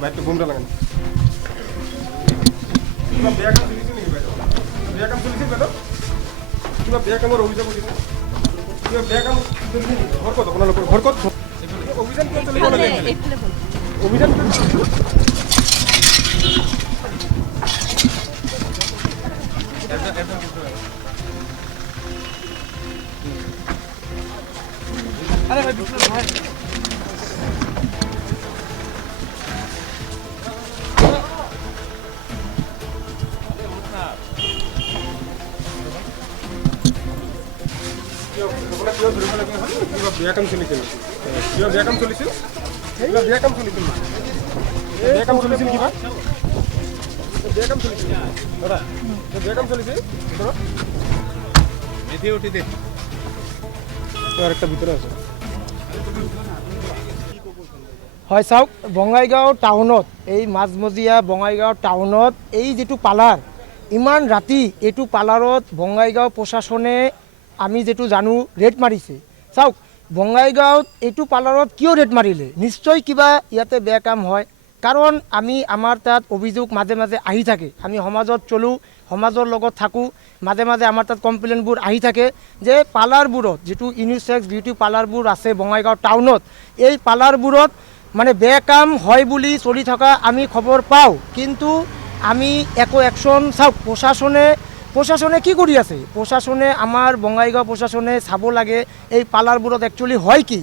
বাইকটা ঘুমটা লাগান কিবা বেয়া কাম চলিছে নেকি বাইদেউ বেয়া কাম চলিছে বাইদেউ কিবা বেয়া কামৰ অভিযোগ উঠিছে কিবা বেয়া কাম চলিছে নেকি ঘৰ ক'ত আপোনালোকৰ ঘৰ ক'ত অভিযান কিয় চলিব লাগে অভিযান আরে ভাই বিষ্ণু ভাই বেয়া কাম চলিছিল কিবা বেয়া কাম চলিছিল কিবা বেয়া কাম চলিছিল বেয়া কাম চলিছিল কিবা বেয়া কাম চলিছিল দাদা বেয়া কাম চলিছিল ভিতৰত মেথি উঠি দে আর একটা ভিতরে আছে হয় চাওক বঙাইগাঁও টাউনত এই মাজমজিয়া বঙাইগাঁও টাউনত এই যেটো পালার ইমান রাতি এইটো পালারত বঙাইগাঁও প্রশাসনে আমি যেটো জানো রেড মারিছে চাওক বঙাইগাঁৱত এইটো পালারত কিয় রেড মারিলে নিশ্চয় কিবা ইয়াতে বেয়া কাম হয় কারণ আমি আমার তাত অভিযোগ মাঝে মাঝে আহি থাকে আমি সমাজত চলো সমাজৰ লগত থাকোঁ মাজে মাজে আমাৰ তাত কমপ্লেইনবোৰ আহি থাকে যে পালাৰবোৰত যেটো ইউনিসেক্স বিউটি পালাৰবোৰ আছে বঙাইগাঁও টাউনত এই পালাৰবোৰত মানে বেয়া কাম হয় বুলি চলি থকা আমি খবৰ পাওঁ কিন্তু আমি একো একশন চাওক প্ৰশাসনে কি কৰি আছে প্ৰশাসনে আমাৰ বঙাইগাঁও প্ৰশাসনে চাব লাগে এই পালাৰবোৰত একচুৱেলি হয় কি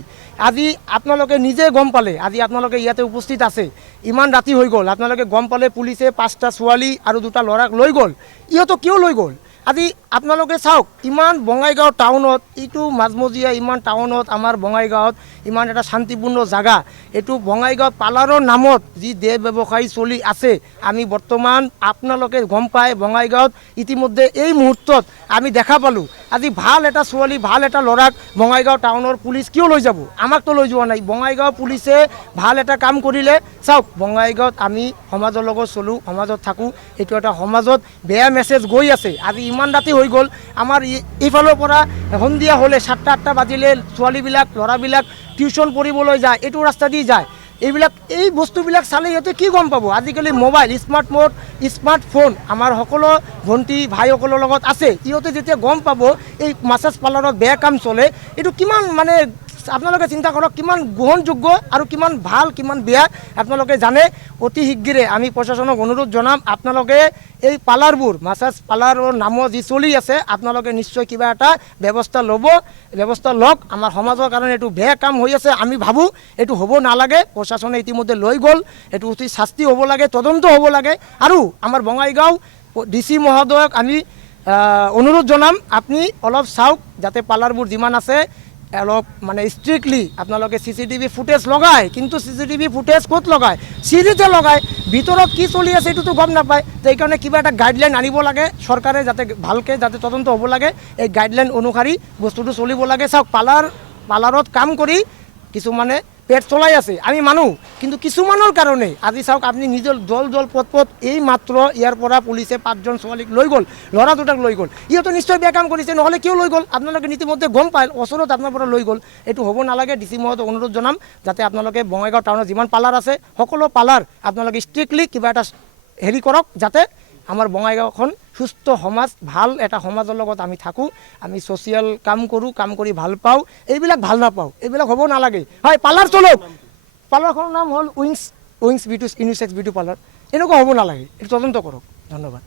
আজি আপোনালোকে নিজে গম পালে আজি আপোনালোকে ইয়াতে উপস্থিত আছে ইমান ৰাতি হৈ গ'ল আপোনালোকে গম পালে পুলিচে 5টা ছোৱালী আৰু 2টা ল'ৰাক লৈ গ'ল ইহঁতক কিয় লৈ গ'ল আজি আপোনালোকে চাওক ইমান বঙাইগাঁও টাউনত এইটো মাজমজিয়া ইমান টাউনত আমাৰ বঙাইগাঁৱত ইমান এটা শান্তিপূৰ্ণ জাগা এইটো বঙাইগাঁও পালাৰৰ নামত যি দেহ ব্যৱসায়ী চলি আছে আমি বৰ্তমান আপোনালোকে গম পায় বঙাইগাঁৱত ইতিমধ্যে এই মুহূৰ্তত আমি দেখা পালোঁ আজি ভাল এটা ছোৱালী ভাল এটা ল'ৰাক বঙাইগাঁও টাউনৰ পুলিচ কিয় লৈ যাব আমাকতো লৈ যোৱা নাই বঙাইগাঁও পুলিচে ভাল এটা কাম কৰিলে চাওক বঙাইগাঁৱত আমি সমাজৰ লগত চলোঁ সমাজত থাকোঁ এইটো এটা সমাজত বেয়া মেছেজ গৈ আছে আজি ইমান ৰাতি হৈ গ'ল আমাৰ এইফালৰ পৰা সন্ধিয়া হ'লে 7টা 8টা বাজিলে ছোৱালীবিলাক ল'ৰাবিলাক টিউশ্যন পঢ়িবলৈ যায় এইটো ৰাস্তা দি যায় এইবিলাক এই বস্তুবিলাক চালে ইহঁতে কি গম পাব আজিকালি মোবাইল স্মাৰ্টফোন আমাৰ সকলো ভণ্টি ভাইসকলৰ লগত আছে ইহঁতে যেতিয়া গম পাব এই মাছাজ পাৰ্লাৰত বেয়া কাম চলে এইটো কিমান মানে আপোনালোকে চিন্তা কৰক কিমান গ্ৰহণযোগ্য আৰু কিমান ভাল কিমান বেয়া আপোনালোকে জানে অতি শীঘ্ৰে আমি প্ৰশাসনক অনুৰোধ জনাম আপোনালোকে এই পাৰ্লাৰবোৰ মাছাজ পাৰ্লাৰৰ নামত যি চলি আছে আপোনালোকে নিশ্চয় কিবা এটা ব্যৱস্থা লওক আমাৰ সমাজৰ কাৰণে এইটো বেয়া কাম হৈ আছে আমি ভাবোঁ এইটো হ'ব নালাগে প্ৰশাসনে ইতিমধ্যে লৈ গ'ল এইটো অতি শাস্তি হ'ব লাগে তদন্ত হ'ব লাগে আৰু আমাৰ বঙাইগাঁও ডিচি মহোদয়ক আমি অনুৰোধ জনাম আপুনি অলপ চাওক যাতে পাৰ্লাৰবোৰ যিমান আছে অলপ মানে ষ্ট্ৰিক্টলি আপোনালোকে CCTV ফুটেজ লগায় কিন্তু CCTV ফুটেজ ক'ত লগায় চিৰিতে লগায় ভিতৰত কি চলি আছে এইটোতো গম নাপায় সেইকাৰণে কিবা এটা গাইডলাইন আনিব লাগে চৰকাৰে যাতে ভালকৈ যাতে তদন্ত হ'ব লাগে এই গাইডলাইন অনুসৰি বস্তুটো চলিব লাগে চাওক পাৰ্লাৰত কাম কৰি কিছুমানে পেট চলাই আছে আমি মানুহ কিন্তু কিছুমানৰ কাৰণে আজি চাওক আপুনি নিজৰ জল পথ এই মাত্ৰ ইয়াৰ পৰা পুলিচে 5জন ছোৱালীক লৈ গ'ল ল'ৰা 2টাক লৈ গ'ল ইহঁতে নিশ্চয় বেয়া কাম কৰিছে নহ'লে কিয় লৈ গ'ল আপোনালোকে ইতিমধ্যে গম পায় ওচৰত আপোনাৰ পৰা লৈ গ'ল এইটো হ'ব নালাগে ডিচি মহোদয়ক অনুৰোধ জনাম যাতে আপোনালোকে বঙাইগাঁও টাউনত যিমান পাৰ্লাৰ আছে সকলো পাৰ্লাৰ আপোনালোকে ষ্ট্ৰিক্টলি কিবা এটা হেৰি কৰক যাতে আমাৰ বঙাইগাঁওখন সুস্থ সমাজ ভাল এটা সমাজৰ লগত আমি থাকোঁ আমি ছ'চিয়েল কাম কৰোঁ কাম কৰি ভাল পাওঁ এইবিলাক ভাল নাপাওঁ এইবিলাক হ'ব নালাগে হয় পাৰ্লাৰ চলক পাৰ্লাৰখনৰ নাম হ'ল wings beauty unisex beauty parlour এনেকুৱা হ'ব নালাগে এইটো তদন্ত কৰক ধন্যবাদ